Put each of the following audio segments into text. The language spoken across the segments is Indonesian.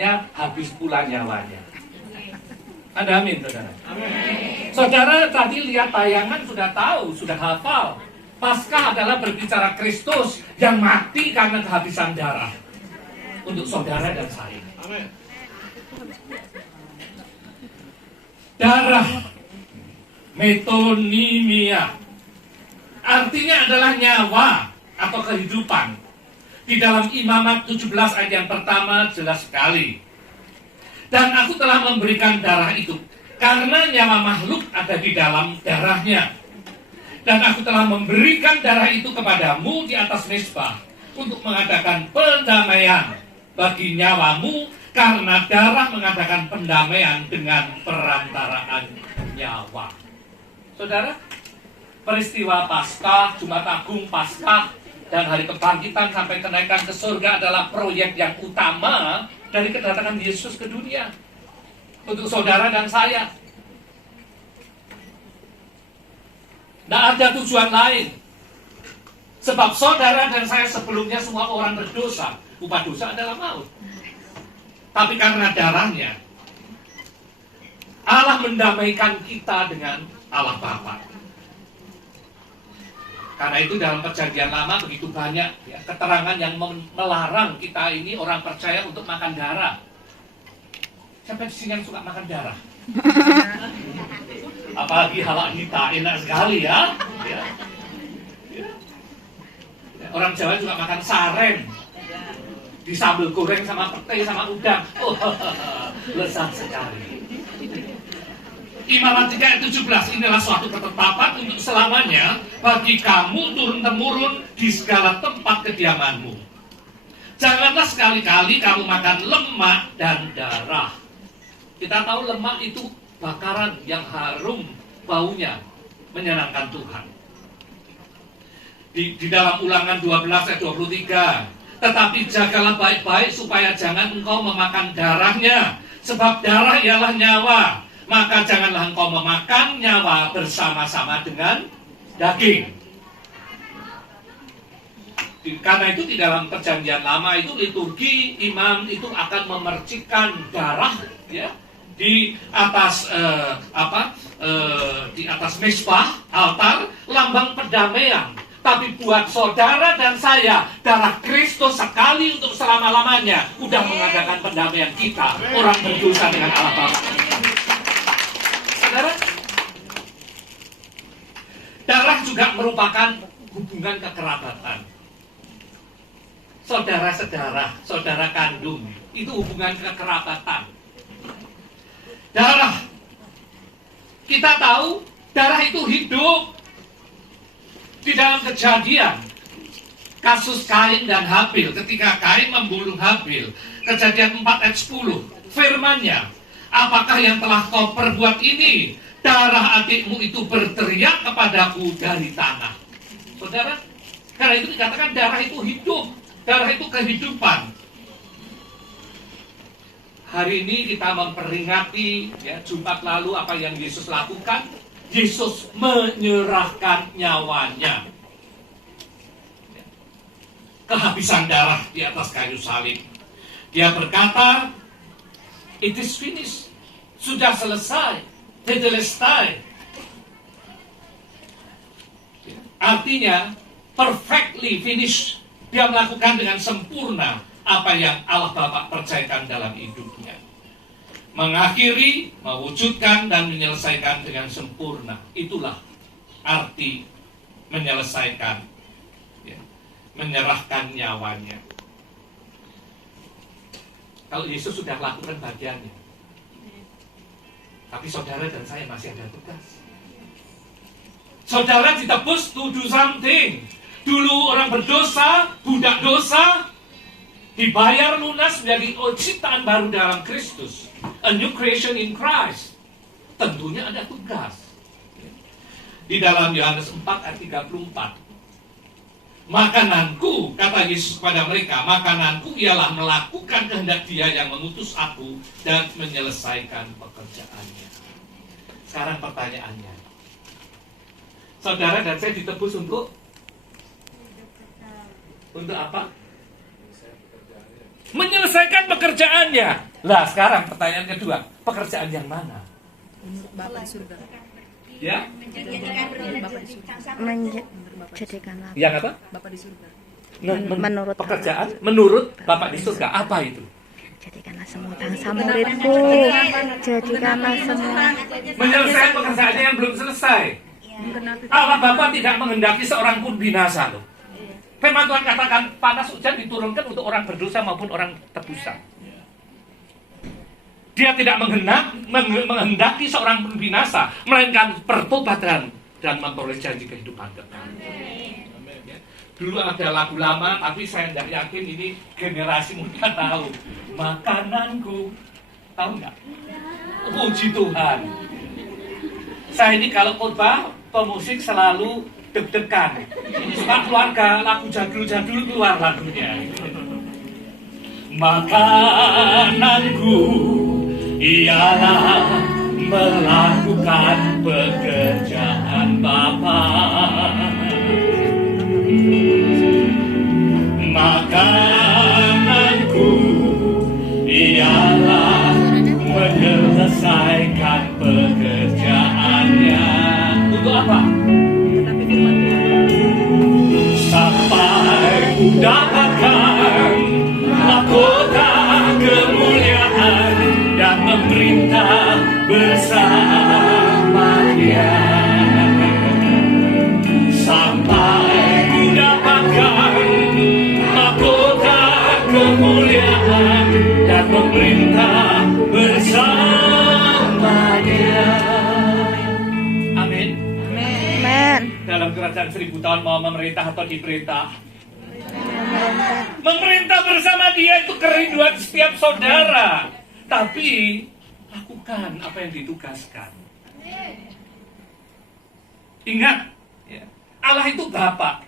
saatnya habis pula nyawanya. Ada amin, saudara? Amin. Saudara tadi lihat tayangan sudah tahu, sudah hafal. Paskah adalah berbicara Kristus yang mati karena kehabisan darah untuk saudara dan saya. Amin. Darah metonimia artinya adalah nyawa atau kehidupan. Di dalam Imamat 17 ayat yang pertama jelas sekali. Dan aku telah memberikan darah itu karena nyawa makhluk ada di dalam darahnya. Dan aku telah memberikan darah itu kepadamu di atas mezbah untuk mengadakan pendamaian bagi nyawamu, karena darah mengadakan pendamaian dengan perantaraan nyawa. Saudara, peristiwa Paskah, Jumat Agung, Paskah, dan hari kebangkitan sampai kenaikan ke surga adalah proyek yang utama dari kedatangan Yesus ke dunia untuk saudara dan saya. Tidak ada tujuan lain. Sebab saudara dan saya sebelumnya semua orang berdosa. Upah dosa adalah maut. Tapi karena darahnya, Allah mendamaikan kita dengan Allah Bapa. Karena itu dalam perjanjian lama begitu banyak ya, keterangan yang melarang kita ini orang percaya untuk makan darah. Siapa di sini yang suka makan darah? Apalagi halak kita, enak sekali ya. Ya. Orang Jawa juga makan sarem, disambel goreng sama pete sama udang. Oh, lezat sekali. Imamat 3 ayat 17, inilah suatu ketetapan untuk selamanya bagi kamu turun-temurun di segala tempat kediamanmu. Janganlah sekali-kali kamu makan lemak dan darah. Kita tahu lemak itu bakaran yang harum baunya, menyenangkan Tuhan. Di dalam Ulangan 12 ayat 23, tetapi jagalah baik-baik supaya jangan engkau memakan darahnya, sebab darah ialah nyawa. Maka janganlah engkau memakan nyawa bersama-sama dengan daging. Karena itu di dalam perjanjian lama itu liturgi imam itu akan memercikkan darah ya di atas di atas mezbah altar lambang perdamaian. Tapi buat saudara dan saya, darah Kristus sekali untuk selama-lamanya udah mengadakan pendamaian kita, orang berdosa dengan Allah Bapa. Saudara, darah juga merupakan hubungan kekerabatan. Saudara-saudara, saudara kandung, itu hubungan kekerabatan. Darah, kita tahu darah itu hidup. Di dalam Kejadian, kasus Kain dan Habil, ketika Kain membunuh Habil, Kejadian 4 ayat 10, firman-Nya, apakah yang telah kau perbuat ini? Darah adikmu itu berteriak kepadaku dari tanah. Saudara, karena itu dikatakan darah itu hidup, darah itu kehidupan. Hari ini kita memperingati ya, Jumat lalu apa yang Yesus lakukan. Yesus menyerahkan nyawanya. Kehabisan darah di atas kayu salib. Dia berkata, it is finished. Sudah selesai. Tetelestai. Artinya, perfectly finished. Dia melakukan dengan sempurna apa yang Allah Bapa percayakan dalam hidupnya. Mengakhiri, mewujudkan, dan menyelesaikan dengan sempurna. Itulah arti menyelesaikan, ya, menyerahkan nyawanya. Kalau Yesus sudah lakukan bagiannya, tapi saudara dan saya masih ada tugas. Saudara ditebus to do something. Dulu orang berdosa, budak dosa, dibayar lunas menjadi ciptaan baru dalam Kristus. A new creation in Christ. Tentunya ada tugas. Di dalam Yohanes 4 ayat 34. Makananku, kata Yesus kepada mereka, makananku ialah melakukan kehendak Dia yang mengutus aku dan menyelesaikan pekerjaannya. Sekarang pertanyaannya. Saudara dan saya ditebus untuk apa? menyelesaikan pekerjaannya. Lah sekarang pertanyaan kedua, pekerjaan yang mana? Bapak di surga. Ya? Menjadikanlah Yang apa? Bapak di surga. menurut pekerjaan menurut Bapak di surga. Apa itu? jadikanlah semua bangsa muridku, jadikanlah semua Menyelesaikan pekerjaannya yang belum selesai. Allah Bapa tidak menghendaki seorang pun binasa loh. Firman Tuhan katakan panas hujan diturunkan untuk orang berdosa maupun orang tebusan. Dia tidak menghendaki seorang pun binasa, melainkan pertobatan dan memperoleh janji kehidupan kekal. Dulu ada lagu lama, tapi saya tidak yakin ini generasi muda tahu. Makananku, tahu nggak? Puji Tuhan. Saya ini kalau khotbah pemusik selalu deg-degan. Suka keluarga, lagu jadul-jadul keluar lagunya. Makananku ialah melakukan pekerjaan Bapa. Makananku ialah menyelesaikan pekerjaannya. Untuk apa? Sampai ku dapatkan mahkota kemuliaan dan memerintah bersama Dia. Sampai ku dapatkan mahkota kemuliaan dan memerintah bersama Dia. Amin. amin. Dalam kerajaan 1000 tahun mau memerintah atau diperintah? Memerintah bersama Dia itu kerinduan setiap saudara. Tapi lakukan apa yang ditugaskan. Ingat, ya, Allah itu Bapa.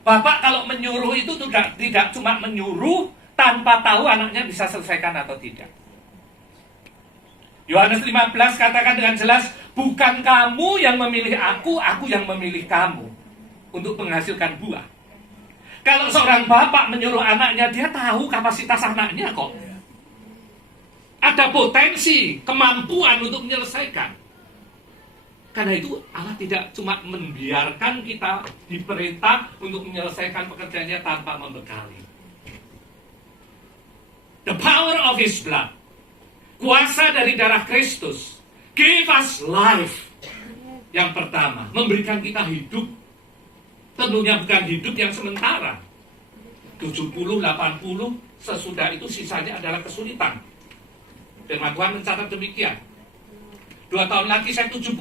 Bapak kalau menyuruh itu tidak cuma menyuruh tanpa tahu anaknya bisa selesaikan atau tidak. Yohanes 15 katakan dengan jelas, bukan kamu yang memilih aku yang memilih kamu untuk menghasilkan buah. Kalau seorang bapak menyuruh anaknya, dia tahu kapasitas anaknya kok. Ada potensi, kemampuan untuk menyelesaikan. Karena itu Allah tidak cuma membiarkan kita diperintah untuk menyelesaikan pekerjaannya tanpa membekali. The power of His blood. Kuasa dari darah Kristus give us life. Yang pertama, memberikan kita hidup. Tentunya bukan hidup yang sementara. 70, 80, sesudah itu sisanya adalah kesulitan. Firman Tuhan mencatat demikian. 2 tahun lagi saya 70.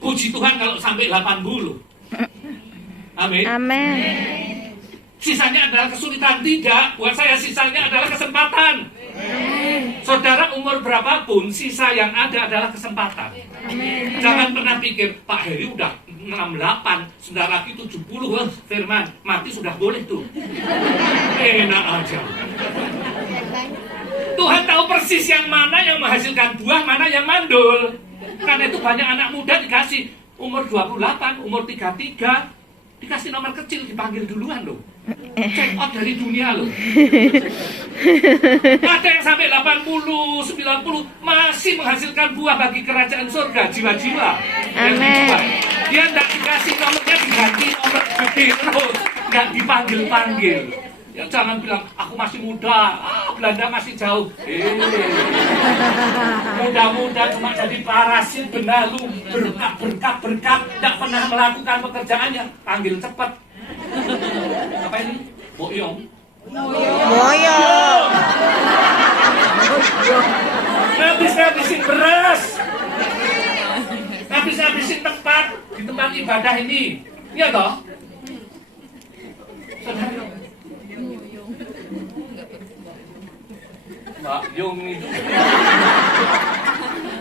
Puji Tuhan kalau sampai 80. Amin. Amin. Sisanya adalah kesulitan. Tidak, buat saya sisanya adalah kesempatan. Saudara umur berapapun, sisa yang ada adalah kesempatan. Jangan pernah pikir, Pak Heri udah 68, sebentar lagi 70, firman, mati sudah boleh tuh. Enak aja. Tuhan tahu persis yang mana yang menghasilkan buah, mana yang mandul. Karena itu banyak anak muda dikasih umur 28, umur 33, dikasih nomor kecil, dipanggil duluan loh. Check out dari dunia loh. Ada yang sampai 80, 90 masih menghasilkan buah bagi kerajaan surga, jiwa-jiwa. Amin. Dia tidak dikasih nomornya, diganti nomor gede terus, nggak dipanggil-panggil. Ya jangan bilang aku masih muda, Belanda masih jauh. Muda-muda cuma jadi parasit, benalu, berkat, tidak pernah melakukan pekerjaannya. Panggil cepat. Apa ini? Boyong. Boyong. Habis-habisin beras. Habis-habisin tempat di tempat ibadah ini. Iya toh? Saudara. Mbak Yung itu,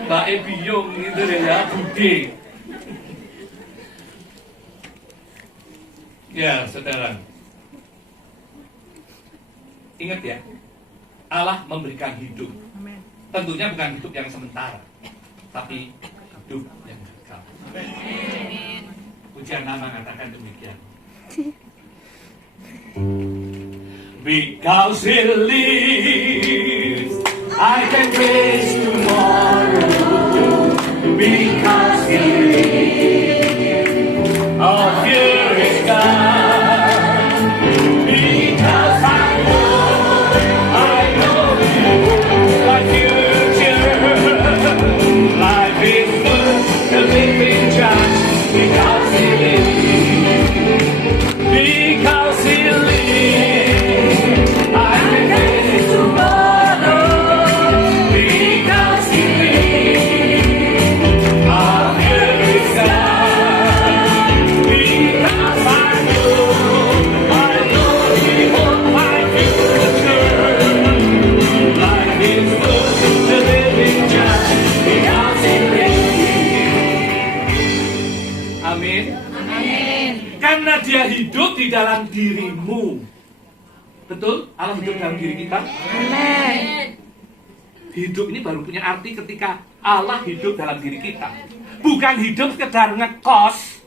Mbak Ebi Yung itu ya, Bude. Ya, saudara. Ingat ya, Allah memberikan hidup. Tentunya bukan hidup yang sementara, tapi hidup yang kekal. Pujian nama mengatakan demikian. Because He lives, I can face tomorrow. Because He lives, all fear is gone. Because I know my future. Life is worth the living just because He lives. Because He lives, I can face tomorrow. Because He lives, all fear is gone. Because I know He holds my future. Life is worth the living just because He lives. Amin. Karena Dia hidup di dalam dirimu. Betul? Allah hidup dalam diri kita. Amin. Hidup ini baru punya arti ketika Allah hidup dalam diri kita. Bukan hidup sekedar ngekos,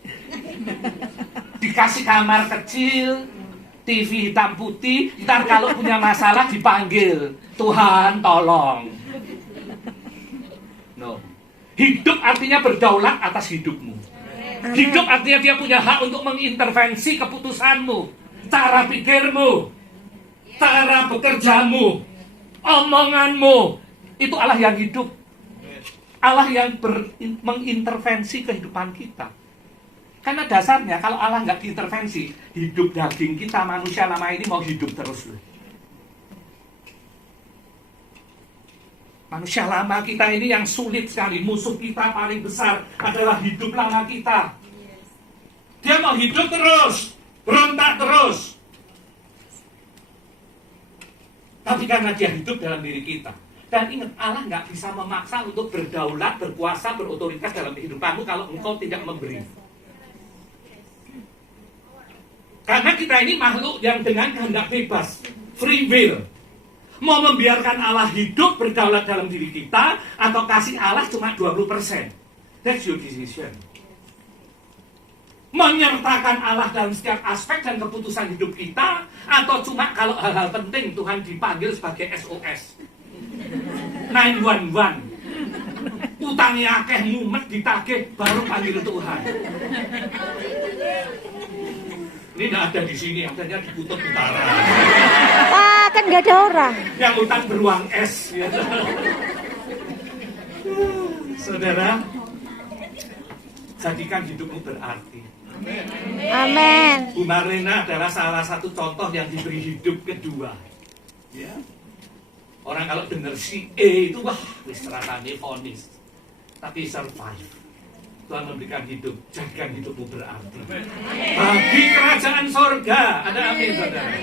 dikasih kamar kecil, TV hitam putih, ntar kalau punya masalah dipanggil, Tuhan tolong. No. Hidup artinya berdaulat atas hidupmu. Hidup artinya Dia punya hak untuk mengintervensi keputusanmu, cara pikirmu, cara bekerjamu, omonganmu. Itu Allah yang hidup. Allah yang mengintervensi kehidupan kita. Karena dasarnya kalau Allah nggak diintervensi, hidup daging kita manusia lama ini mau hidup terus loh. Manusia lama kita ini yang sulit sekali. Musuh kita paling besar adalah hidup lama kita. Dia mau hidup terus, berontak terus. Tapi karena Dia hidup dalam diri kita. Dan ingat, Allah nggak bisa memaksa untuk berdaulat, berkuasa, berotoritas dalam kehidupanmu kalau engkau tidak memberi. Karena kita ini makhluk yang dengan kehendak bebas, free will. Mau membiarkan Allah hidup berdaulat dalam diri kita, atau kasih Allah cuma 20%. That's your decision. Menyertakan Allah dalam setiap aspek dan keputusan hidup kita, atau cuma kalau hal-hal penting Tuhan dipanggil sebagai SOS 911. Utangnya akeh mumet ditagih baru panggil Tuhan. Ini nggak ada di sini, adanya di Kutub Utara. Wah, kan nggak ada orang. Yang utang beruang es. Ya. Saudara, jadikan hidupmu berarti. Amin. Bu Marlena adalah salah satu contoh yang diberi hidup kedua. Ya. Orang kalau dengar si E itu wah, wis rasanya vonis. Tapi survive. Tuhan memberikan hidup, jadikan hidupmu berarti. Bagi kerajaan sorga. Ada amin, saudara.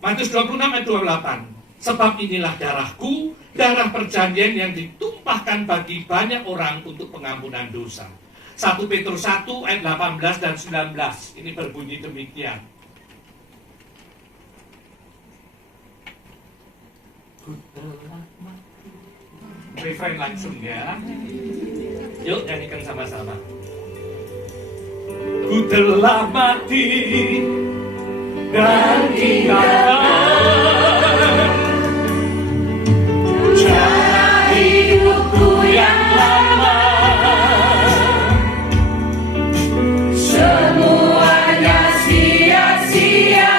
Matius 26 ayat 28. Sebab inilah darahku, darah perjanjian yang ditumpahkan bagi banyak orang untuk pengampunan dosa. 1 Petrus 1 ayat 18 dan 19. Ini berbunyi demikian. Refrain langsung ya. Yuk nyanyikan sama-sama. Ku telah mati dan tinggalkan cara hidupku yang lama. Semuanya sia-sia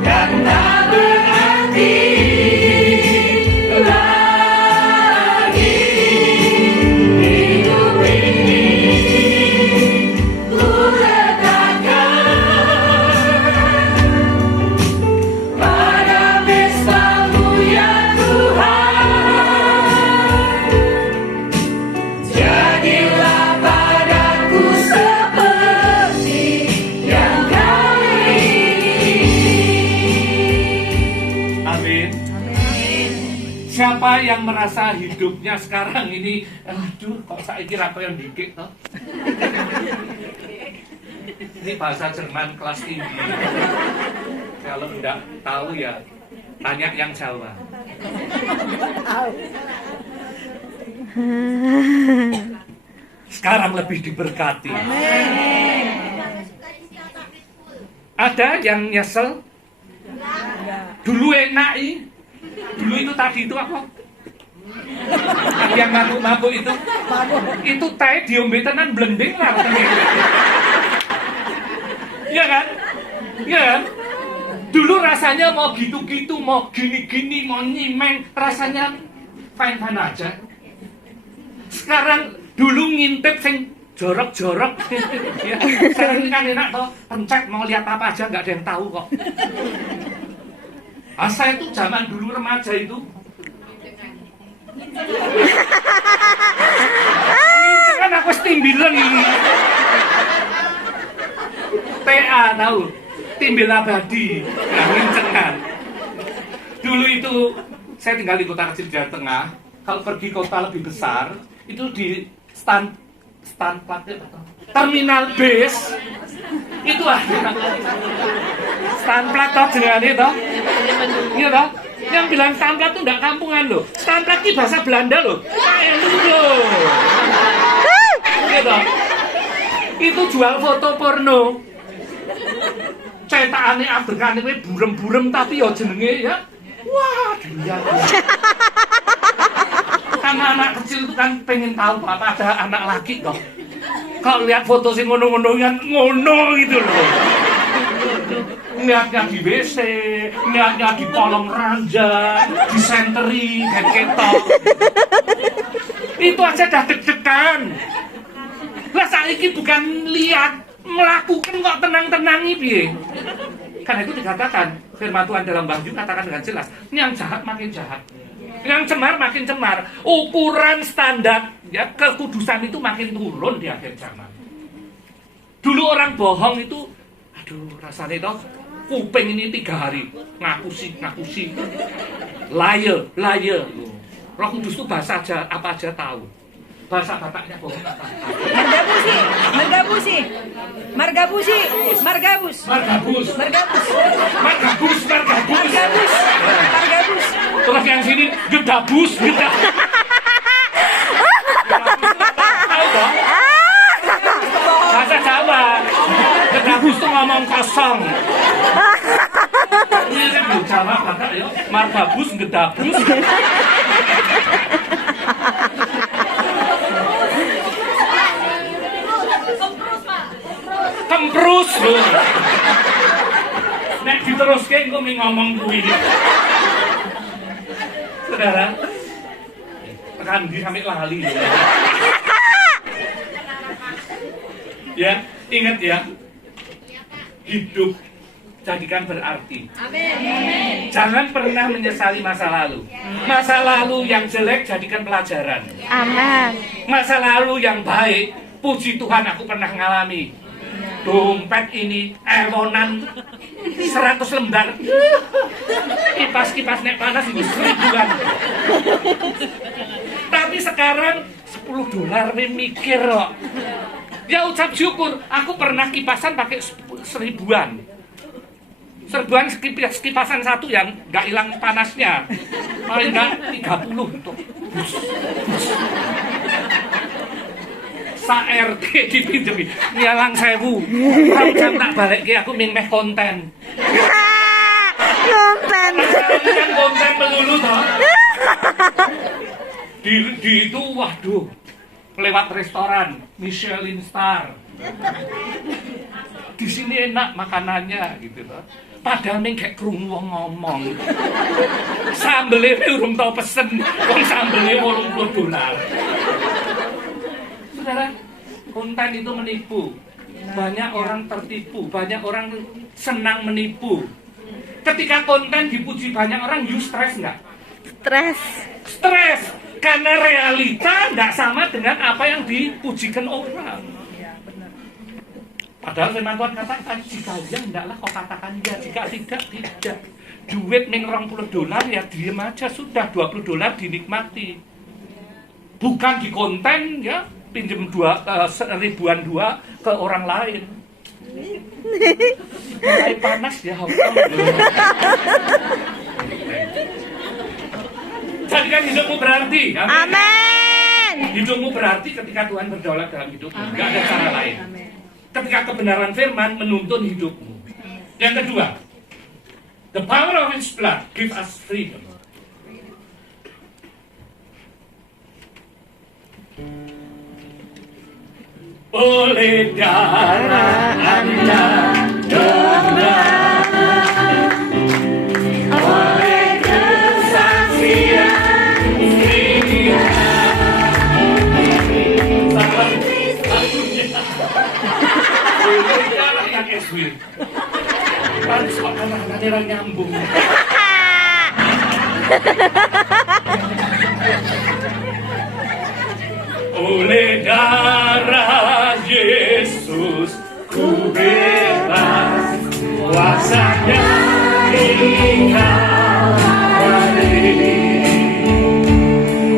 dan tak berarti. Siapa yang merasa hidupnya sekarang ini, aduh, kok saya kira apa yang dikit, toh? Ini bahasa Jerman kelas tinggi. Kalau enggak tahu ya, tanya yang Jawa. Sekarang lebih diberkati. Ada yang nyesel? Dulu enak dulu itu tadi itu apa? Yang mabuk-mabuk itu teh diombe tenan blending lah. Iya kan? Iya kan? Dulu rasanya mau gitu-gitu, mau gini-gini, mau nyimeng, rasanya fine-fine aja. Sekarang dulu ngintip sing jorok-jorok. Ya, sekarang kan enak toh, pencet mau lihat apa aja nggak ada yang tahu kok. Saya itu zaman dulu remaja itu ini kan aku timbilan ini. TA tahu? Timbil abadi. Nah, ngincengan. Dulu itu saya tinggal di kota kecil Jawa Tengah. Kalau pergi kota lebih besar, itu di stand plat terminal bis itu stand plat toh jenengan itu. Iya toh? Yang bilang stand plat itu enggak kampungan loh. Stand plat itu bahasa Belanda loh. Loh. Iya toh? Itu jual foto porno. Cetakane abrekane kuwi burem-burem tapi ya jenenge ya. Wah, dilihat. Karena anak kecil itu kan pengen tahu apa ada anak laki toh. Kalau lihat foto sing ngono-ngono kan ngono gitu loh. Lihatnya di WC, lihatnya di kolong ranjang, di senteri, dan ketok. Itu aja dah deg-degan. Lah saiki bukan lihat, melakukan kok tenang-tenangi piye. Karena itu dikatakan firman Tuhan dalam Wahyu katakan dengan jelas, yang jahat makin jahat, yang cemar makin cemar. Ukuran standar ya kekudusan itu makin turun di akhir zaman. Dulu orang bohong itu, aduh rasanya itu kuping ini 3 hari ngakusi. Liar. Roh Kudus itu bahasa aja apa aja tahu. Bahasa Bataknya bohong tak tahu. Margabus. Terus yang sini gedabus. Tahu toh? Bahasa Jawa. Gedabus tuh ngomong kosong. Ini kan Jawa Batak ya. Margabus, gedabus. Kemprus loh. Nek diteruske engko ngomong kuwi. Saudara, tekan di sampai lali. Ya, ingat ya. Hidup jadikan berarti. Amin. Jangan pernah menyesali masa lalu. Masa lalu yang jelek jadikan pelajaran. Amin. Masa lalu yang baik, puji Tuhan aku pernah ngalami. Dompet ini ewonan 100 lembar. Kipas nek panas itu 1000-an. Tapi sekarang $10 mikir kok. Ya ucap syukur, aku pernah kipasan pakai 1000-an. 1000-an kipasan satu yang nggak hilang panasnya. Paling nggak 30 tuh. Sa-RT dipinjemi nyalang 1000. Kalau jam tak balik aku meh konten. Konten. Kan konten melulu toh. Di itu waduh. Lewat restoran Michelin star. Di sini enak makanannya gitu loh. Padahal ning gak krungu wong ngomong. Sambele urung tau pesen, wong sambele $80. Saudara, konten itu menipu. Banyak orang tertipu, banyak orang senang menipu. Ketika konten dipuji banyak orang, you stres nggak? Stres, karena realita nggak sama dengan apa yang dipujikan orang. Padahal firman Tuhan katakan, jika ya hendaklah kau katakan ya, jika tidak. Duit min $20 ya diem aja sudah, $20 dinikmati. Bukan di konten ya, pinjem 1000-an ke orang lain. Mulai panas ya jadikan hidupmu berarti. Amin. Hidupmu berarti ketika Tuhan berdaulat dalam hidupmu. Gak ada cara lain. Ketika kebenaran firman menuntun hidupmu. Yang kedua, the power of His blood give us freedom. Oleh darah Anda oleh kesaksian ini. Salah satunya. Oleh darah yang Eswil. Harus kok anak-anak nyambung. Oleh darah Yesus ku bebas, kuasanya Kalvari.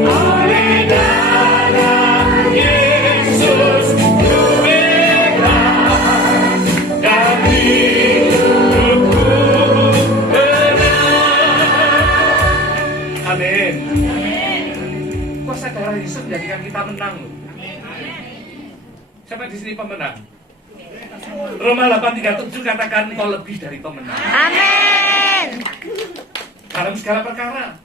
Oleh darah Yesus ku bebas, dari hidupku benar. Amin. Kuasa darah Yesus menjadikan kita menang. Siapa di sini pemenang? Roma 8:37 katakan engkau lebih dari pemenang. Amin. Dalam segala perkara.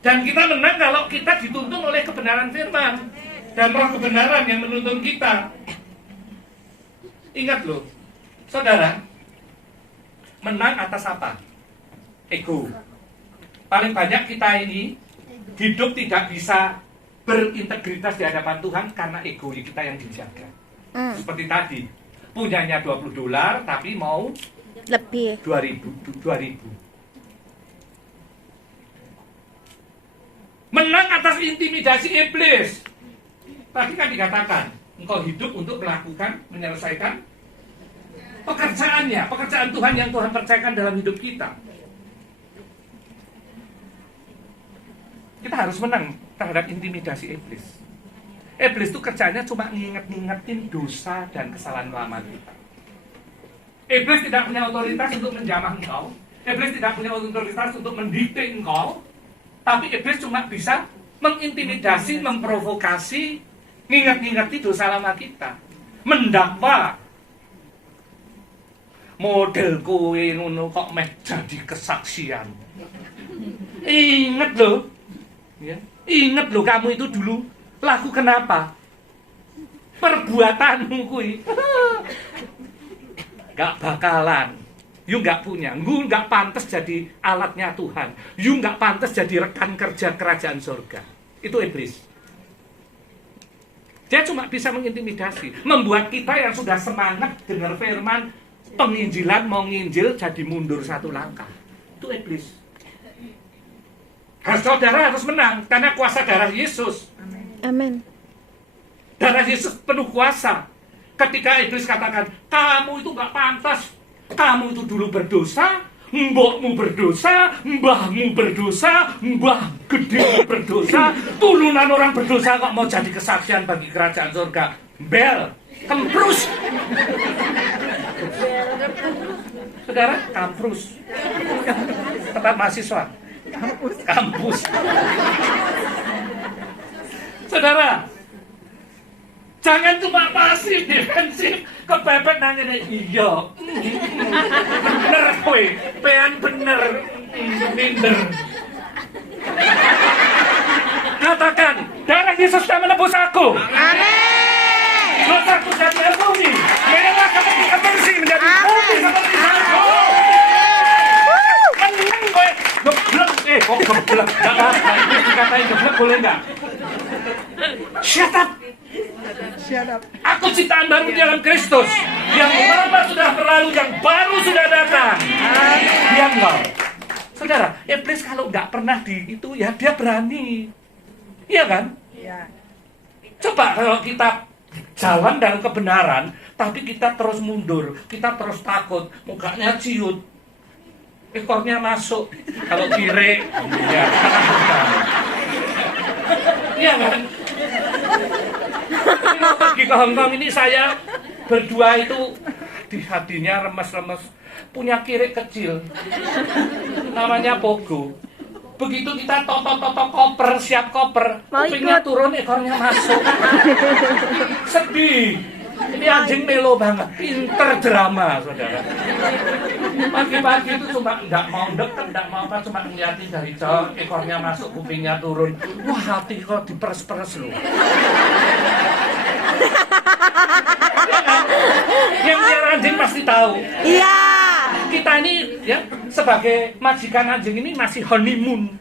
Dan kita menang kalau kita dituntun oleh kebenaran firman dan roh kebenaran yang menuntun kita. Ingat loh, saudara, menang atas apa? Ego. Paling banyak kita ini hidup tidak bisa berintegritas di hadapan Tuhan karena ego kita yang dijaga. Seperti tadi, punyanya $20 tapi mau Lebih. 2000. Menang atas intimidasi iblis. Tadi kan dikatakan, engkau hidup untuk melakukan, menyelesaikan pekerjaannya, pekerjaan Tuhan yang Tuhan percayakan dalam hidup kita. Kita harus menang terhadap intimidasi iblis. Iblis itu kerjanya cuma ngingetin dosa dan kesalahan lama kita. Iblis tidak punya otoritas untuk menjamah engkau. Iblis tidak punya otoritas untuk mendikte engkau. Tapi iblis cuma bisa mengintimidasi, memprovokasi, nginget-ngingeti dosa lama kita. Mendakwa. Model kowe ngono kok meh jadi kesaksian. Ingat loh. Ya. Ingat loh kamu itu dulu lakukan apa? Perbuatanmu kui. Gak bakalan. You gak punya. You gak pantas jadi alatnya Tuhan. You gak pantas jadi rekan kerja kerajaan surga. Itu iblis. Dia cuma bisa mengintimidasi. Membuat kita yang sudah semangat dengar firman penginjilan mau nginjil jadi mundur satu langkah. Itu iblis. Saudara harus menang karena kuasa darah Yesus. Amin. Darah Yesus penuh kuasa. Ketika iblis katakan, kamu itu gak pantas, kamu itu dulu berdosa, mbokmu berdosa, mbahmu berdosa, mbah gede berdosa, turunan orang berdosa kok mau jadi kesaksian bagi kerajaan surga. Bel, kemprus. Saudara, kamprus. Tempat mahasiswa. Kampus. Saudara, jangan cuma pasif, defensif, kepepet nanya iya. Bener kowe, pean bener, minder. Katakan, darah Yesus sudah menebus aku. Amin. Dosaku jadi bumi, mereka seperti bersih menjadi putih seperti salju. Menang kowe, geblek. Kok geblek? Gak apa-apa, itu dikatain geblek boleh gak? Shut up. Aku ciptaan baru di dalam Kristus. Yang lama sudah berlalu, yang baru sudah datang. Diam kau. Saudara, iblis kalau nggak pernah di itu ya dia berani. Iya kan? Iya. Coba kalau kita jalan dalam kebenaran, tapi kita terus mundur, kita terus takut, mukanya ciut, ekornya masuk. Kalau kiri, ya iya kan? Ini mau pergi ke Hongkong ini saya berdua itu di hatinya remes-remes, punya kiri kecil, namanya Pogo. Begitu kita toto-toto koper, siap koper, kupingnya turun, ekornya masuk. Sedih. Ini anjing melo banget, pinter drama, saudara. Pagi-pagi itu cuma nggak mau deket, nggak mau apa, cuma ngeliatin dari jauh, ekornya masuk, kupingnya turun. Wah, hati kok diperes-peres loh. Yang lihat anjing pasti tahu. Iya. Kita ini ya sebagai majikan anjing ini masih honeymoon.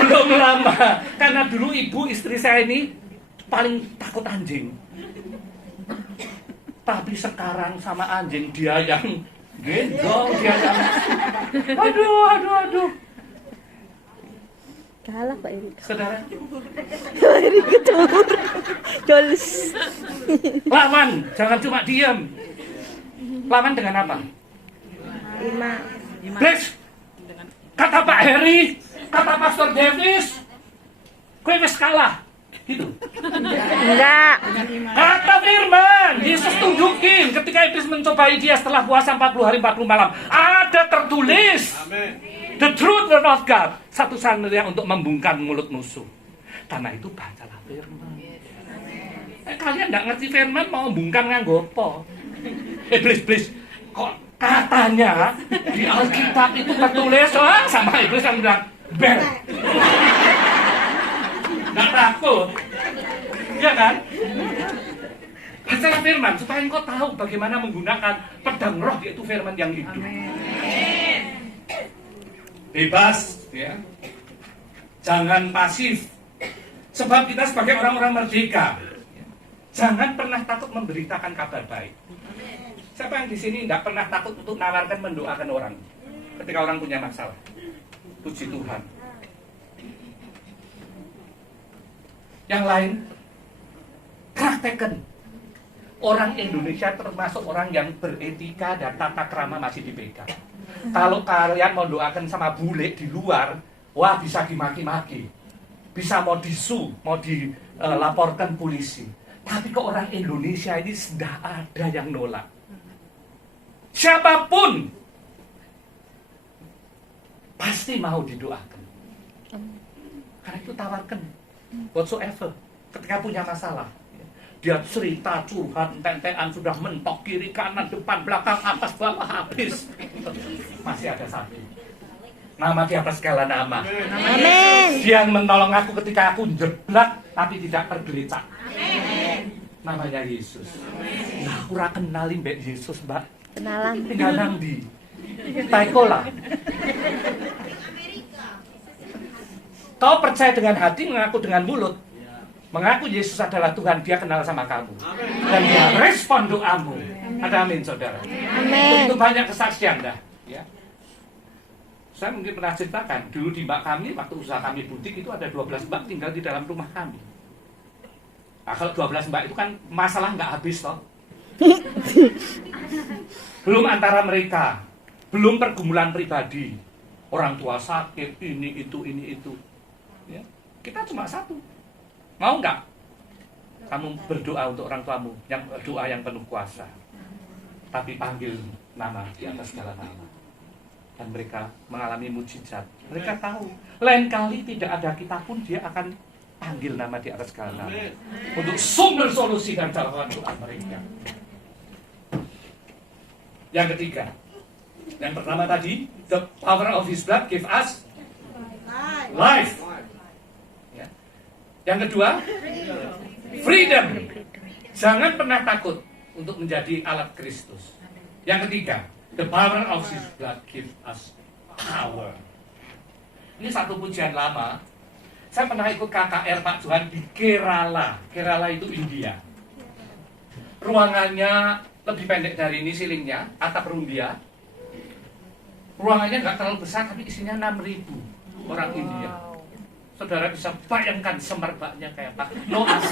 Belum lama. Karena dulu ibu istri saya ini paling takut anjing. Tapi sekarang sama anjing dia yang gendong, dia yang aduh. Kalah Pak Erik. Saudara, Pak Erik ketur. Jolis. lawan, jangan cuma diam. Lawan dengan apa? 5. Please, kata Pak Heri, kata Pastor Davis, gue wis kalah, gitu. Enggak. Kata firman, Yesus tunjukin ketika iblis mencobai dia setelah puasa 40 hari 40 malam. Ada tertulis, the truth word of God, satu-satunya untuk membungkam mulut musuh. Karena itu bacalah firman. Kalian nggak ngerti firman mau bungkam nganggo apa? Iblis, kok katanya di Alkitab itu tertulis, sama iblis yang bilang, bel. Nggak takut, ya kan? Bacalah firman supaya engkau tahu bagaimana menggunakan pedang roh, yaitu firman yang hidup. Bebas, ya. Jangan pasif. Sebab kita sebagai orang-orang merdeka, jangan pernah takut memberitakan kabar baik. Siapa yang di sini tidak pernah takut untuk menawarkan mendoakan orang ketika orang punya masalah? Puji Tuhan. Yang lain, praktekkan. Orang Indonesia termasuk orang yang beretika dan tata krama masih dipegang. Kalau kalian mau doakan sama bule di luar, wah bisa dimaki-maki, bisa mau disu, mau dilaporkan polisi. Tapi kok orang Indonesia ini sudah ada yang nolak. Siapapun pasti mau didoakan. Karena itu tawarkan whatsoever ketika punya masalah. Dia cerita, curhat, tentean, sudah mentok kiri, kanan, depan, belakang, atas, bawah, habis. Masih ada satu. Nama di atas segala nama. Amin. Dia yang menolong aku ketika aku jeblak, tapi tidak tergelincir. Namanya Yesus. Nah, aku ora kenali Mbak Yesus, Mbak. Kenalan. Tinggal nang di Taikola. Kau percaya dengan hati, mengaku dengan mulut. Mengaku Yesus adalah Tuhan, dia kenal sama kamu. Dan dia respon doamu. Ada amin, saudara. Amin. Itu banyak kesaksian dah. Ya. Saya mungkin pernah ceritakan, dulu di mbak kami, waktu usaha kami butik itu ada 12 mbak tinggal di dalam rumah kami. Nah, kalau 12 mbak itu kan masalah nggak habis toh. Belum antara mereka, belum pergumulan pribadi. Orang tua sakit, ini itu. Ya. Kita cuma satu. Mau nggak kamu berdoa untuk orang tuamu, yang doa yang penuh kuasa, tapi panggil nama di atas segala nama, dan mereka mengalami mujizat. Mereka tahu lain kali tidak ada kita pun dia akan panggil nama di atas segala nama untuk sumber solusi dan jawaban doa mereka. Yang ketiga, yang pertama tadi, the power of His blood give us life. Yang kedua, freedom. Jangan pernah takut untuk menjadi alat Kristus. Yang ketiga, the power of His blood give us power. Ini satu pujian lama. Saya pernah ikut KKR Pak Johan di Kerala. Kerala itu India. Ruangannya lebih pendek dari ini silingnya, atap rumbia. Ruangannya nggak terlalu besar, tapi isinya 6.000 orang India. Saudara bisa bayangkan semerbaknya kayak apa? Non AC.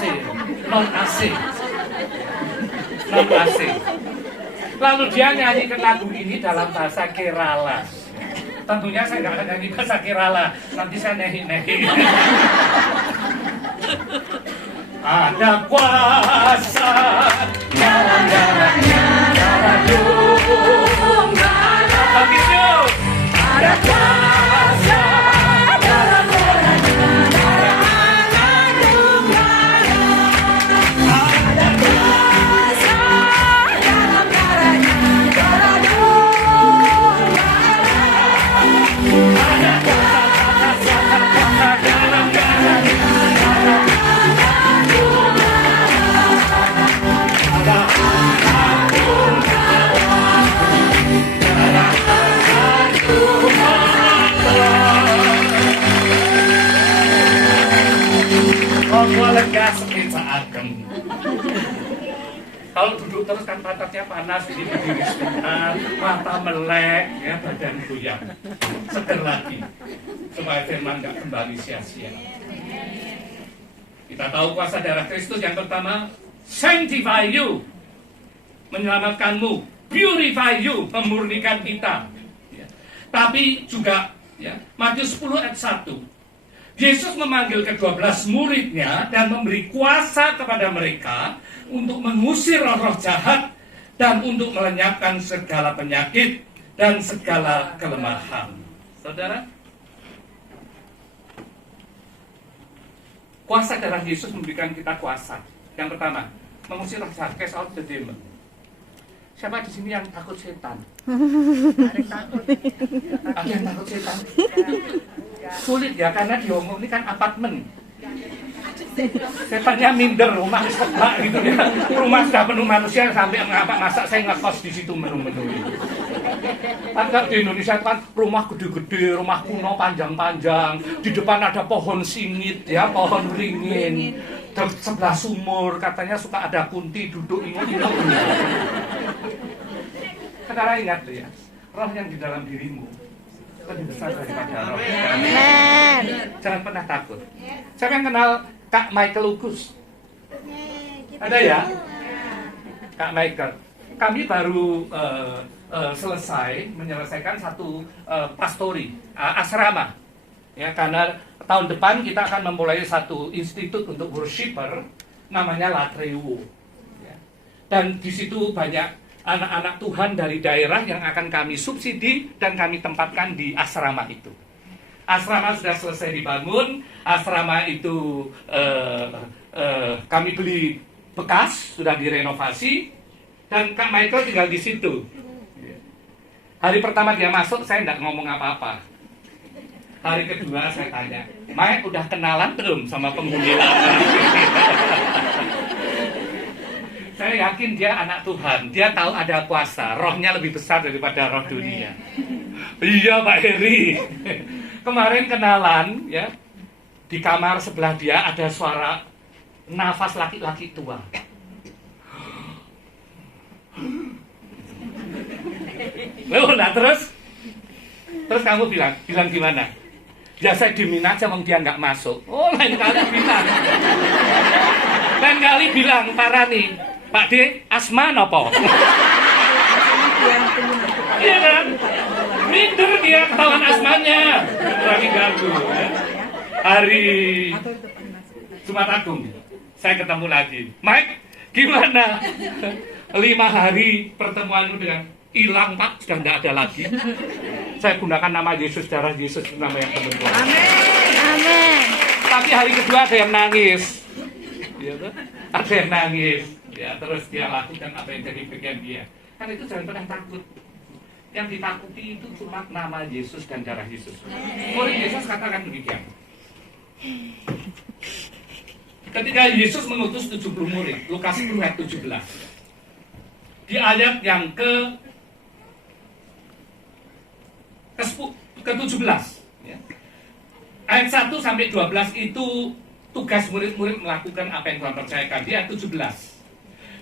Lalu dia nyanyikan lagu ini dalam bahasa Kerala. Tentunya saya nggak akan nyanyi bahasa Kerala. Nanti saya nehi-nehi. Ada kuasa, nyala-nyalanya, nyala-dung, begitu. Ada kuasa. lega sekeca ageng. Kalau duduk terus kan pantatnya panas, jadi berdiri sebentar, mata melek, ya badan goyang. Seger lagi, supaya firman nggak kembali sia-sia. Kita tahu kuasa darah Kristus yang pertama, sanctify you, menyelamatkanmu, purify you, memurnikan kita. Ya. Tapi juga, ya, Matius 10 ayat 1, Yesus memanggil ke-12 muridnya dan memberi kuasa kepada mereka untuk mengusir roh-roh jahat dan untuk melenyapkan segala penyakit dan segala kelemahan. Saudara, kuasa darah Yesus memberikan kita kuasa. Yang pertama, mengusir roh jahat, cast out the demon. Siapa di sini yang takut setan? Ada yang takut setan? Sulit ya, karena di Hongkong ini kan apartemen. Setannya minder, rumah sebak gitu ya. Rumah sudah penuh manusia sampai masa saya ngekos di situ menu-menu. Kan di Indonesia itu kan rumah gede-gede, rumah kuno panjang-panjang, di depan ada pohon singit ya, pohon ringin, sebelah sumur, katanya suka ada kunti duduk ingat-ingat. Saudara ingat tuh ya, roh yang di dalam dirimu lebih besar daripada roh. Amen. Jangan pernah takut. Siapa yang kenal Kak Michael Ugus? Ada ya? Kak Michael. Kami baru selesai menyelesaikan satu pastori, asrama. Ya, karena tahun depan kita akan memulai satu institut untuk worshiper, namanya Latrewo. Ya. Dan di situ banyak anak-anak Tuhan dari daerah yang akan kami subsidi dan kami tempatkan di asrama itu. Asrama sudah selesai dibangun, asrama itu kami beli bekas, sudah direnovasi, dan Kak Michael tinggal di situ. Hari pertama dia masuk, saya tidak ngomong apa-apa. Hari kedua saya tanya, Mike udah kenalan belum sama penghuni lama? Saya yakin dia anak Tuhan, dia tahu ada kuasa, rohnya lebih besar daripada roh dunia. Iya Pak Heri. Kemarin kenalan ya, di kamar sebelah dia ada suara nafas laki-laki tua. Loh, nah terus kamu bilang gimana? Ya saya dimin aja, wong dia nggak masuk. Oh, lain kali bilang. Lain kali bilang, Parani, Pak D, asma nopo? Iya kan? Minder dia ketahuan asmanya. Berani ganggu. Ya. Hari Jumat Agung, saya ketemu lagi. Mike, gimana? 5 hari pertemuanmu dengan hilang Pak, sudah tidak ada lagi. Saya gunakan nama Yesus, darah Yesus, nama yang penuh. Amin. Tapi hari kedua ada yang nangis. Ya, ada yang nangis. Ya, terus dia lakukan apa yang jadi bagian dia. Kan itu jangan pernah takut. Yang ditakuti itu cuma nama Yesus dan darah Yesus. Murid Yesus katakan demikian. Ketika Yesus mengutus 70 murid, Lukas 10 ayat 17. Di ayat yang ke-17 ya. Ayat 1 sampai 12 itu tugas murid-murid melakukan apa yang Tuhan percayakan. Di ayat 17.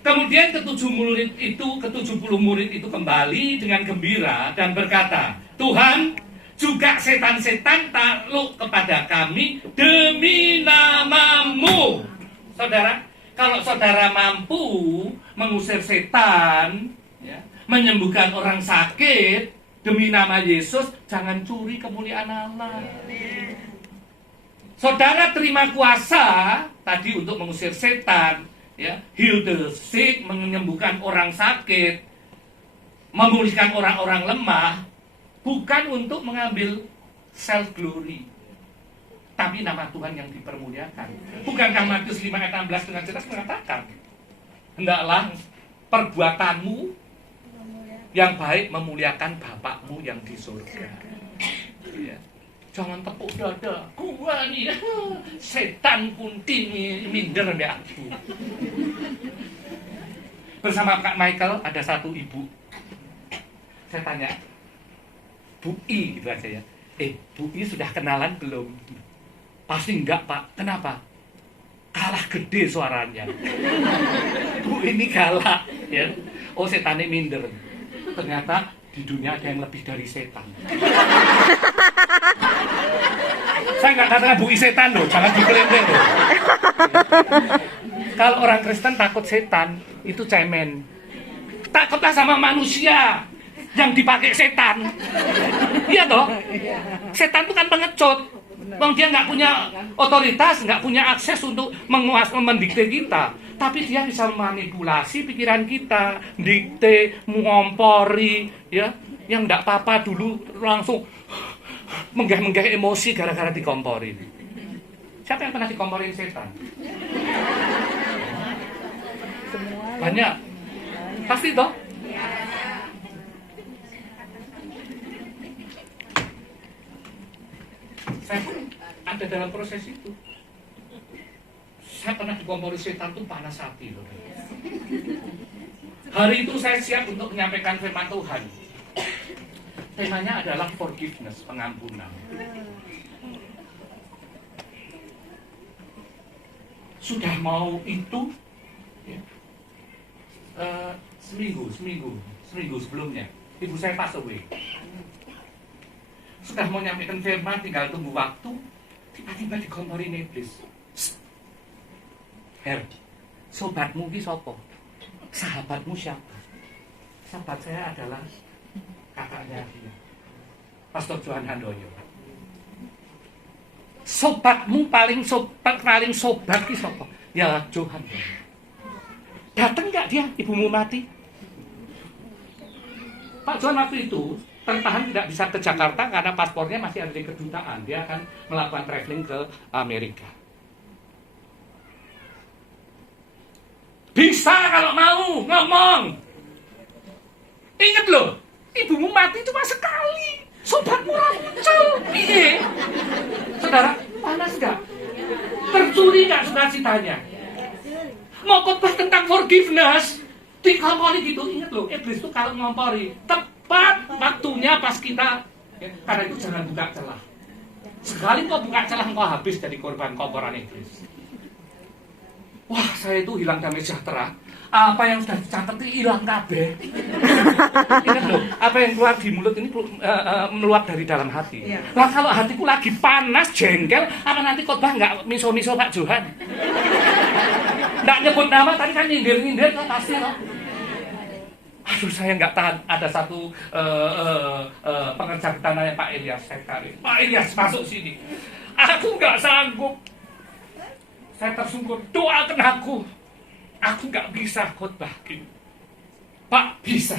Kemudian ke-70 murid itu kembali dengan gembira dan berkata, Tuhan, juga setan-setan takluk kepada kami demi nama-Mu. Saudara, kalau saudara mampu mengusir setan, ya, menyembuhkan orang sakit demi nama Yesus, jangan curi kemuliaan Allah. Saudara terima kuasa tadi untuk mengusir setan, ya, heal the sick, menyembuhkan orang sakit, memulihkan orang-orang lemah, bukan untuk mengambil self glory, tapi nama Tuhan yang dipermuliakan. Bukankah Matius 5 ayat 16 dengan jelas mengatakan, hendaklah perbuatanmu yang baik memuliakan Bapakmu yang di surga. Ya. Jangan tepuk dada, gua nih setan kunti minder mbak aku. Bersama Kak Michael ada satu ibu. Saya tanya, Bu I gitu aja ya. Bu I sudah kenalan belum? Pasti enggak Pak. Kenapa? kalah gede suaranya. Bu ini galak, ya. Oh setannya minder. Ternyata di dunia ada yang lebih dari setan. Saya nggak katakan bui setan loh, jangan dikelempeng loh. Kalau orang Kristen takut setan, itu cemen. Takutlah sama manusia yang dipakai setan. Iya toh? Setan itu kan pengecut. Bang dia nggak punya otoritas, nggak punya akses untuk mendikte kita. Tapi dia bisa memanipulasi pikiran kita, dikte, mengompori, ya. Yang nggak apa-apa dulu langsung menggah-menggah emosi gara-gara dikomporin. Siapa yang pernah dikomporin setan? Banyak. Pasti toh? Saya pun ada dalam proses itu. Saya pernah dikompori setan tuh panas hati loh. Hari itu saya siap untuk menyampaikan firman Tuhan. Temanya adalah forgiveness, pengampunan. Sudah mau itu ya, seminggu sebelumnya ibu saya pass away. Sudah mau nyampaikan firman, tinggal tunggu waktu, tiba-tiba dikomporin iblis. Her, sobatmu ki sapa? Sahabatmu siapa? Sahabat saya adalah kakaknya dia, Pastor Johan Handoyo. Sobatmu paling sobat ki sapa? Ya Johan. Datang nggak dia? Ibumu mati. Pak Johan waktu itu tertahan tidak bisa ke Jakarta karena paspornya masih ada di kedutaan. Dia akan melakukan traveling ke Amerika. Bisa kalau mau ngomong. Ingat loh, ibumu mati cuma sekali. Sobatmu muncul. Iya. Saudara, panas gak? Tercuri gak sukacitanya? Mau khotbah tentang forgiveness, dikompori gitu. Ingat loh, iblis itu kalau ngompori tepat waktunya pas kita ya, karena itu jangan buka celah. Sekali kau buka celah kau habis jadi korban komporan iblis. Wah, saya itu hilang damai sejahtera. Apa yang sudah dicatat itu hilang kabeh. Ingat loh, apa yang keluar di mulut ini meluap dari dalam hati. Nah, kalau hatiku lagi panas, jengkel, apa nanti khotbah nggak miso-miso Pak Johan? Nggak nyebut nama, tadi kan nyindir-nyindir kan pasti loh. Aduh, saya nggak tahan. Ada satu pengerja kita namanya Pak Ilyas. Saya tarik, Pak Ilyas masuk sini. Aku nggak sanggup. Saya tersungkur, doakan aku. Aku nggak bisa khotbah gini. Pak, bisa.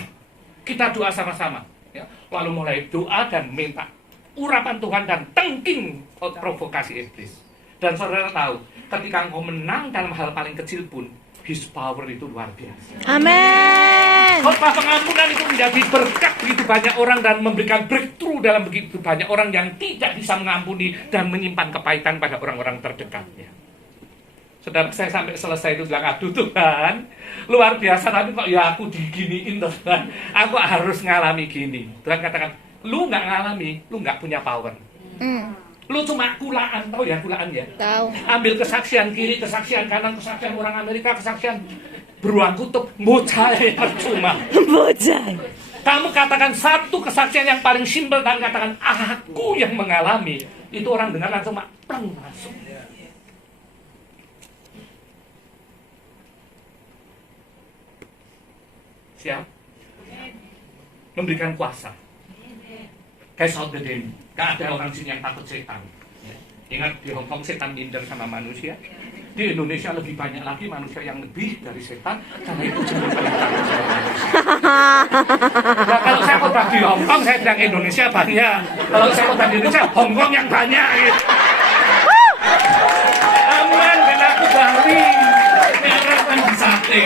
Kita doa sama-sama. Ya. Lalu mulai doa dan minta urapan Tuhan dan tengking provokasi iblis. Dan saudara tahu, ketika engkau menang dalam hal paling kecil pun, His power itu luar biasa. Amin. Khotbah pengampunan itu menjadi berkat begitu banyak orang dan memberikan breakthrough dalam begitu banyak orang yang tidak bisa mengampuni dan menyimpan kepahitan pada orang-orang terdekatnya. Saudara, saya sampai selesai itu bilang, aduh Tuhan, luar biasa, tapi kok ya aku diginiin Tuhan, aku harus ngalami gini. Tuhan katakan, lu nggak ngalami, lu nggak punya power. Lu cuma kulaan, tahu ya kulaan ya? Tahu. Ambil kesaksian kiri, kesaksian kanan, kesaksian orang Amerika, kesaksian beruang kutub, bocah percuma. Bocah. Kamu katakan satu kesaksian yang paling simpel dan katakan aku yang mengalami, itu orang dengar langsung pleng masuk. Siap? Memberikan kuasa. Kayak Saud Bedeni. Gak ada orang sini yang takut setan. Ingat di Hongkong setan minder sama manusia. Di Indonesia lebih banyak lagi manusia yang lebih dari setan. Karena itu jangan paling takut sama manusia. Nah, kalau saya khotbah di Hongkong, saya bilang Indonesia banyak. Kalau saya khotbah di Indonesia, Hongkong yang banyak. Gitu. Aman, karena aku Bali. Merah kan di sate.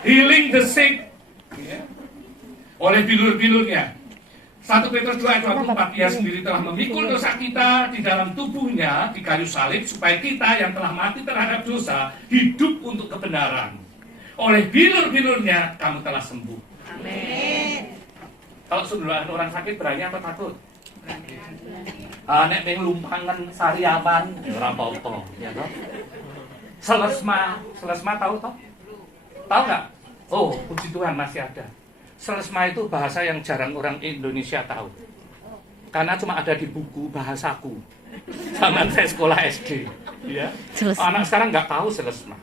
Healing the sick ya, oleh bilur-bilurnya. 1 Petrus 2 ayat 24, Ia sendiri telah memikul dosa kita di dalam tubuhnya di kayu salib, supaya kita yang telah mati terhadap dosa hidup untuk kebenaran. Oleh bilur-bilurnya kamu telah sembuh. Amin. Kalau sudah ada orang sakit berani apa takut? Nek ming lumpangan sariawan ora apa-apa, ya toh. Selesma tahu toh? Tahu nggak? Oh, puji Tuhan masih ada. Selesma itu bahasa yang jarang orang Indonesia tahu. Karena cuma ada di buku bahasaku. Zaman saya sekolah SD, ya. Anak sekarang nggak tahu selesma.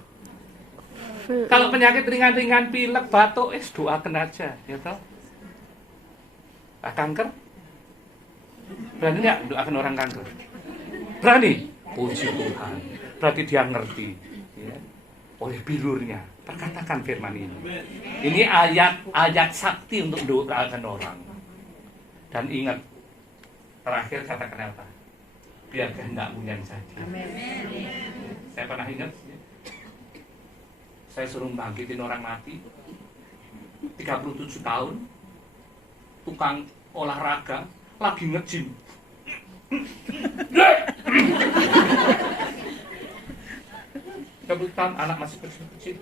Kalau penyakit ringan-ringan, pilek, batuk, doakan aja, ya toh. Kanker? Berani nggak doakan orang kanker? Berani? Puji Tuhan. Berarti dia ngerti, ya. Oleh bilurnya, perkatakan firman ini. Ini ayat sakti untuk doakan orang. Dan ingat, terakhir katakan apa? Biar kehendakmu yang jadi. Saya pernah ingat, saya suruh bangkitin orang mati 37 tahun, tukang olahraga lagi nge-gym. Kebetulan anak masih kecil-kecil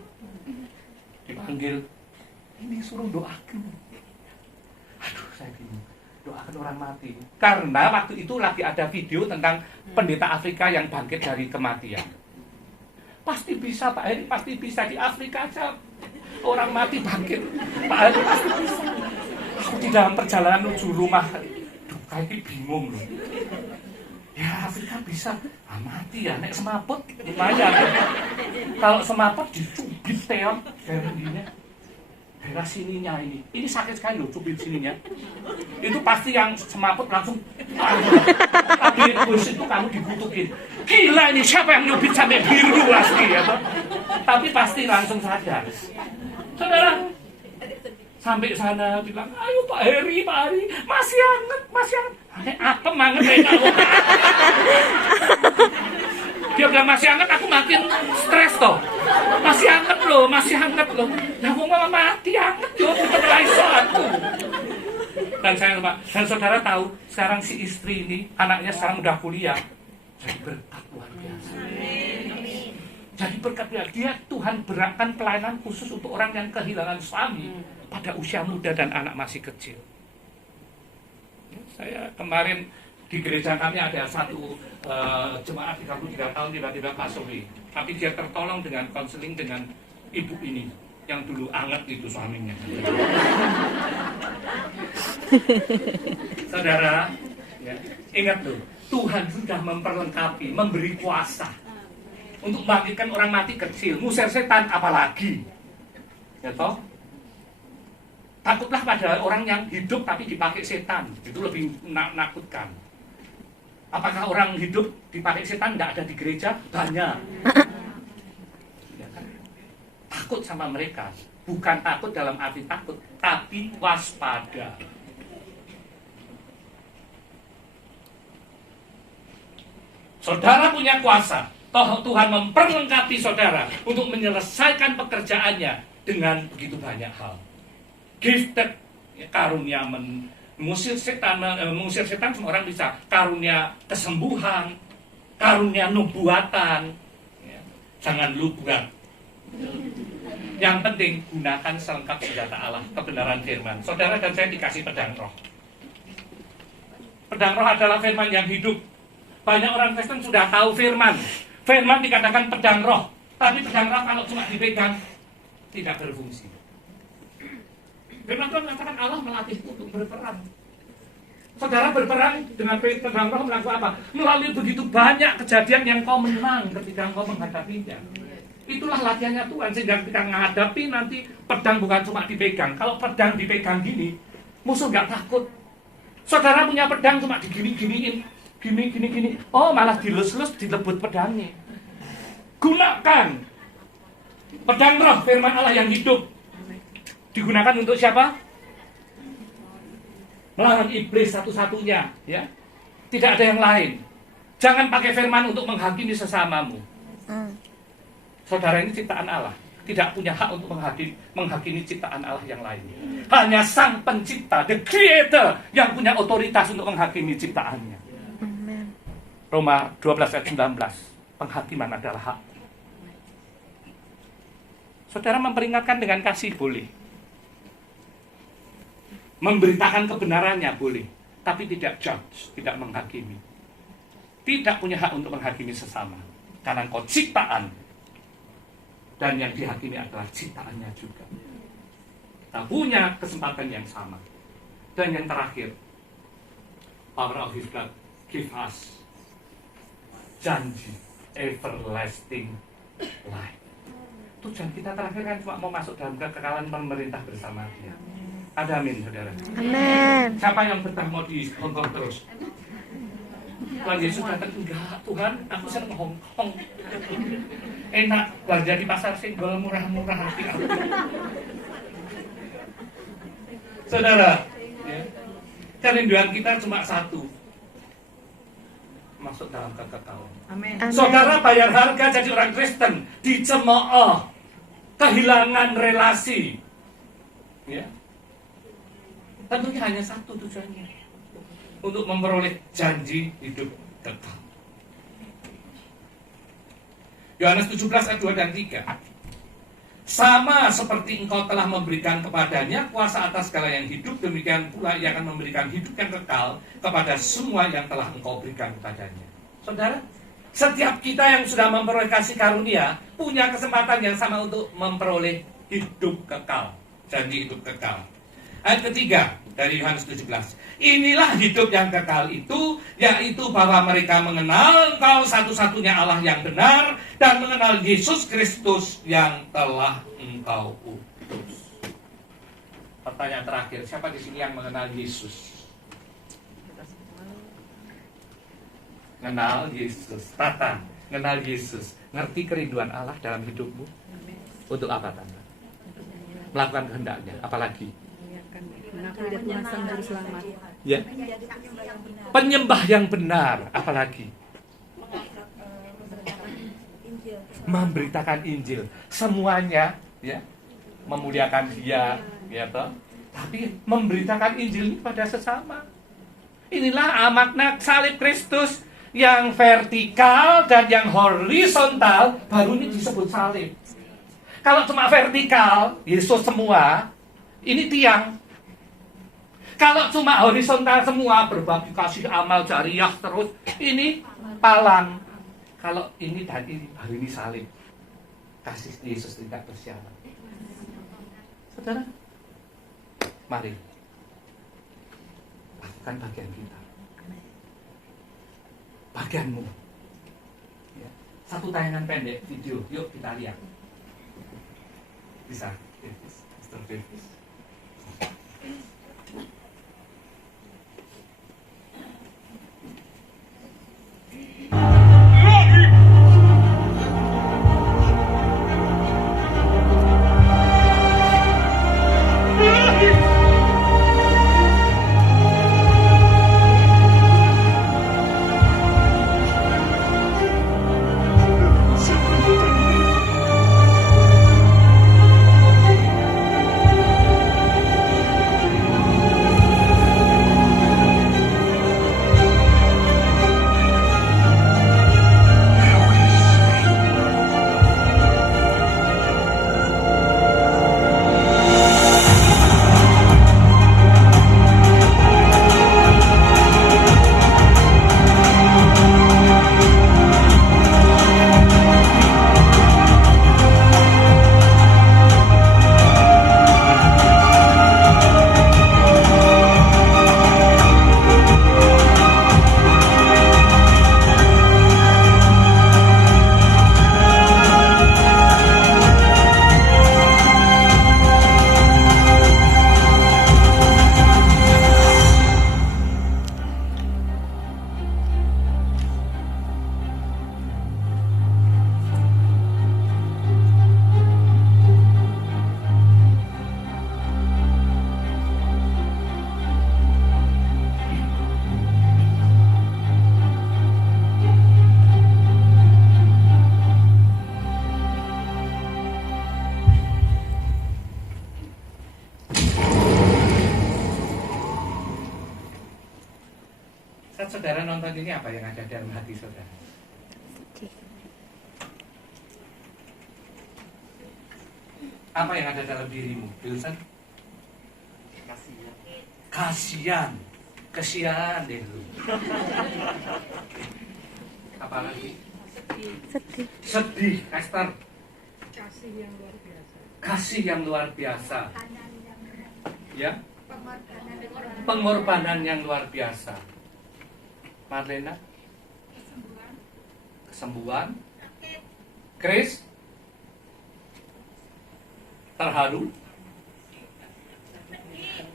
dipanggil, ini suruh doakan. Aduh, saya bingung. Doakan orang mati. Karena waktu itu lagi ada video tentang pendeta Afrika yang bangkit dari kematian. Pasti bisa Pak Heri, pasti bisa. Di Afrika aja orang mati bangkit. Pak Heri pasti bisa. Aku di dalam perjalanan menuju rumah, kayak bingung loh. Ya Afrika bisa, mati ya, nek semaput lumayan. Kalau semaput dicubit teon daerah sininya ini sakit sekali loh, cubit sininya. Itu pasti yang semaput langsung tapi bus itu kamu dibutuhin. Gila ini siapa yang nyubit sampai biru asli ya toh? Tapi pasti langsung sadar. Saudara sampai sana bilang, ayo Pak Heri, masih hangat. Apa banget kamu? Dia bilang masih hangat, aku makin stres toh. Masih hangat loh. Nah, mau mati hangat yo, tetap iso aku. Dan saya Pak, dan saudara tahu, sekarang si istri ini, anaknya sekarang udah kuliah. Jadi berkat luar biasa. Jadi berkat dia Tuhan berikan pelayanan khusus untuk orang yang kehilangan suami pada usia muda dan anak masih kecil. Saya kemarin di gereja kami ada satu jemaat 33 tahun tiba-tiba pasui, tapi dia tertolong dengan konseling dengan ibu ini yang dulu anget itu suaminya. Saudara, ya, ingat loh, Tuhan sudah memperlengkapi, memberi kuasa untuk membangkitkan orang mati kecil, ngusir setan apalagi, ya toh. Takutlah pada orang yang hidup tapi dipakai setan, itu lebih menakutkan. Apakah orang hidup dipakai setan tidak ada di gereja? Banyak. Ya kan? Takut sama mereka, bukan takut dalam arti takut, tapi waspada. Saudara punya kuasa, toh Tuhan memperlengkapi saudara untuk menyelesaikan pekerjaannya dengan begitu banyak hal. Gifted, ya, karunia mengusir setan semua orang bisa. Karunia kesembuhan, karunia nubuatan, ya. Jangan lupa. Yang penting gunakan selengkap senjata Allah, kebenaran firman. Saudara dan saya dikasih pedang roh. Pedang roh adalah firman yang hidup. Banyak orang Kristen sudah tahu firman. Firman dikatakan pedang roh, tapi pedang roh kalau cuma dipegang tidak berfungsi. Firman Tuhan mengatakan Allah melatihku untuk berperang. Saudara berperang dengan pedang roh melakukan apa? Melalui begitu banyak kejadian yang kau menang ketika kau menghadapinya. Itulah latihannya Tuhan, sehingga ketika menghadapi nanti pedang bukan cuma dipegang. Kalau pedang dipegang gini, musuh nggak takut. Saudara punya pedang cuma digini-giniin, gini. Oh malah dilus-lus, dilebut pedangnya. Gunakan pedang roh, firman Allah yang hidup. Digunakan untuk siapa? Melawan iblis satu-satunya, ya. Tidak ada yang lain. Jangan pakai firman untuk menghakimi sesamamu. Saudara ini ciptaan Allah, tidak punya hak untuk menghakimi ciptaan Allah yang lain. Hanya Sang Pencipta, the Creator, yang punya otoritas untuk menghakimi ciptaannya. Roma 12 ayat 19, penghakiman adalah hak. Saudara memperingatkan dengan kasih boleh. Memberitakan kebenarannya boleh. tapi tidak judge, tidak menghakimi. Tidak punya hak untuk menghakimi sesama. Karena engkau ciptaan. Dan yang dihakimi adalah ciptaannya juga. Kita punya kesempatan yang sama. Dan yang terakhir, power of His blood give us janji everlasting life. Tujuan kita terakhir kan cuma mau masuk dalam kekekalan pemerintah bersama Dia. Ada amin, saudara. Amin. Siapa yang betah mau di Hongkong terus? Tuhan Yesus datang, enggak Tuhan, aku senang Hongkong. Enak, belanja di pasar singgol murah-murah hati aku. Saudara, ya, kerinduan kita cuma satu, masuk dalam kekekalan. Amin. Saudara bayar harga jadi orang Kristen, dicemooh, kehilangan relasi. Ya. Tentunya hanya satu tujuannya, untuk memperoleh janji hidup kekal. Yohanes 17 ayat 2 dan 3. Sama seperti engkau telah memberikan kepadanya kuasa atas segala yang hidup, demikian pula ia akan memberikan hidup yang kekal kepada semua yang telah engkau berikan kepadanya. Saudara, setiap kita yang sudah memperoleh kasih karunia punya kesempatan yang sama untuk memperoleh hidup kekal, janji hidup kekal. Ayat ketiga dari Yohanes 17. Inilah hidup yang kekal itu, yaitu bahwa mereka mengenal Engkau satu-satunya Allah yang benar dan mengenal Yesus Kristus yang telah Engkau utus. Pertanyaan terakhir, siapa di sini yang mengenal Yesus? Kenal Yesus. Tata, kenal Yesus. Ngerti kerinduan Allah dalam hidupmu? Untuk apa, Tata? Melakukan kehendaknya, apalagi? Mengakui dan Tuhan Sang Juru Selamat. Ya. Penyembah yang benar, apalagi? Memberitakan Injil. Semuanya, ya, memuliakan Dia, ya toh. Tapi memberitakan Injil ini pada sesama. Inilah makna salib Kristus, yang vertikal dan yang horizontal baru ini disebut salib. Kalau cuma vertikal, Yesus semua, ini tiang. Kalau cuma horizontal semua, berbagi kasih amal jariah terus, ini palang. Kalau ini dan ini, hari ini salib. Kasih Yesus tidak bersyarat. Saudara, mari lakukan bagian kita. Bagianmu. Ya. Satu tayangan pendek video, yuk kita lihat. Bisa, Mr. Davis. Saat saudara nonton ini, apa yang ada dalam hati saudara? Apa yang ada dalam dirimu, Wilson? Kasihan. Kesian deh lu. Apa lagi? Sedih. Sedih, Esther. Kasih yang luar biasa. Kasih yang luar biasa. Ya. Pengorbanan yang luar biasa. Marlena? Kesembuhan. Chris? Terharu.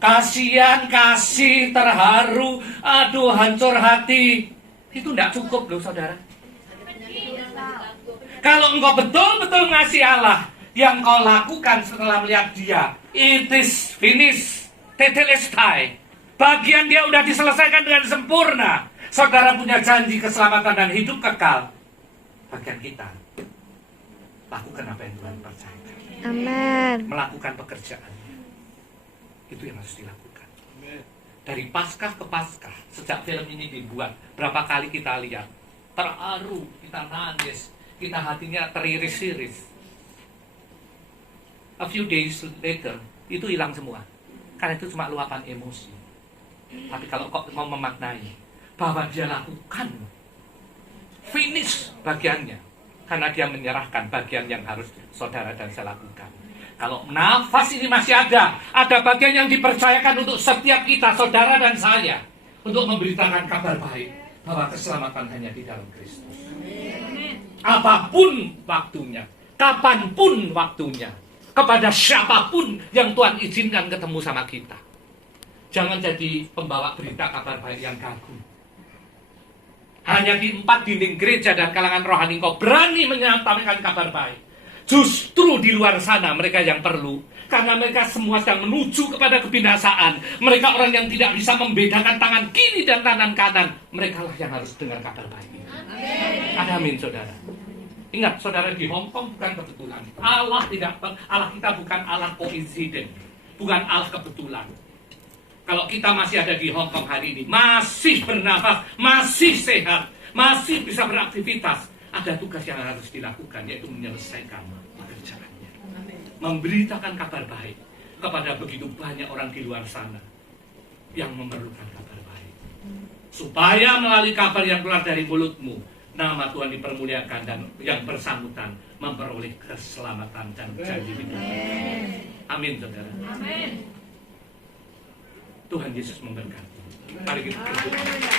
Kasihan, kasih, terharu, aduh hancur hati. Itu tidak cukup loh saudara. Kalau engkau betul-betul ngasih Allah, yang kau lakukan setelah melihat dia, it is finished, tetelestai. Bagian dia udah diselesaikan dengan sempurna. Saudara punya janji keselamatan dan hidup kekal. Bagian kita, lakukan apa yang Tuhan percayakan. Amin. Melakukan pekerjaan. Itu yang harus dilakukan. Dari Paskah ke Paskah, sejak film ini dibuat, berapa kali kita lihat, terharu, kita nangis, kita hatinya teriris-iris. A few days later, itu hilang semua. Karena itu cuma luapan emosi. Tapi kalau kok mau memaknai bahwa dia lakukan finish bagiannya, karena dia menyerahkan bagian yang harus saudara dan saya lakukan. Kalau nafas ini masih ada bagian yang dipercayakan untuk setiap kita, saudara dan saya, untuk memberitakan kabar baik bahwa keselamatan hanya di dalam Kristus. Apapun waktunya, kapanpun waktunya, kepada siapapun yang Tuhan izinkan ketemu sama kita. Jangan jadi pembawa berita kabar baik yang gagu. Hanya di 4 dinding gereja dan kalangan rohani kau berani menyampaikan kabar baik. Justru di luar sana mereka yang perlu. Karena mereka semua sedang menuju kepada kebinasaan. Mereka orang yang tidak bisa membedakan tangan kiri dan tangan kanan. Mereka lah yang harus dengar kabar baik ini. Amin saudara. Ingat saudara, di Hong Kong bukan kebetulan. Allah kita bukan Allah koinsiden. Bukan Allah kebetulan. Kalau kita masih ada di Hong Kong hari ini, masih bernafas, masih sehat, masih bisa beraktivitas, ada tugas yang harus dilakukan, yaitu menyelesaikan pekerjaannya. Memberitakan kabar baik kepada begitu banyak orang di luar sana yang memerlukan kabar baik. Supaya melalui kabar yang keluar dari mulutmu, nama Tuhan dipermuliakan dan yang bersangkutan memperoleh keselamatan dan janji hidup. Amin, saudara. Amin. Tuhan Yesus memberkati. Mari kita berdoa.